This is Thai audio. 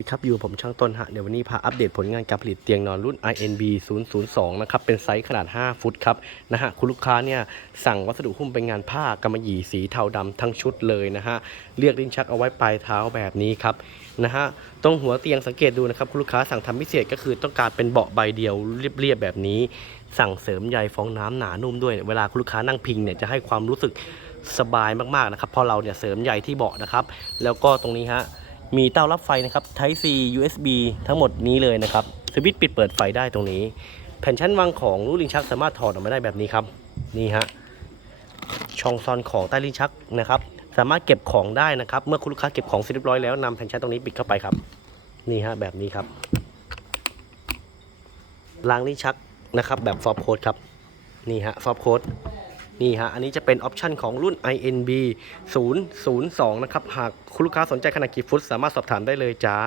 ครับอยู่ผมช่างต้นฮะเดี๋ยววันนี้พาอัปเดตผลงานการผลิตเตียงนอนรุ่น INB 002 นะครับ เป็นไซส์ขนาด 5 ฟุตครับนะฮะคุณลูกค้าเนี่ยสั่งวัสดุหุ้มเป็นงานผ้ากำมะหยี่สีเทาดำทั้งชุดเลยนะฮะเรียกลิ้นชักเอาไว้ปลายเท้าแบบนี้ครับนะฮะตรงหัวเตียงสังเกตดูนะครับคุณลูกค้าสั่งทำพิเศษก็คือต้องการเป็นเบาะใบเดียวเรียบๆแบบนี้ สั่งเสริมใยฟองน้ำหนานุ่มด้วย เวลาคุณลูกค้านั่งพิงเนี่ยจะให้ความรู้สึกสบายมากๆนะครับพราะเราเนี่ยเสริมใยที่เบาะนะครับแล้วก็ตรงนี้ฮะ มีเต้ารับไฟนะครับ Type C USB ทั้งหมดนี้เลยนะครับสวิตช์ปิดเปิดไฟได้ตรงนี้ แผ่นชั้นวางของลูกลิ้นชักสามารถถอดออกมาได้แบบนี้ครับนี่ฮะช่องซ่อนของใต้ลิ้นชักนะครับ สามารถเก็บของได้นะครับ เมื่อคุณลูกค้าเก็บของเสร็จเรียบร้อยแล้วนำแผ่นชั้นตรงนี้ปิดเข้าไปครับ นี่ฮะแบบนี้ครับล้างลิ้นชักนะครับ แบบซอฟโค้ดครับนี่ฮะซอฟโค้ด นี่ฮะ อันนี้จะเป็นออปชันของรุ่น INB 002 นะครับ หากคุณลูกค้าสนใจขนาดกี่ฟุต สามารถสอบถามได้เลยจ้า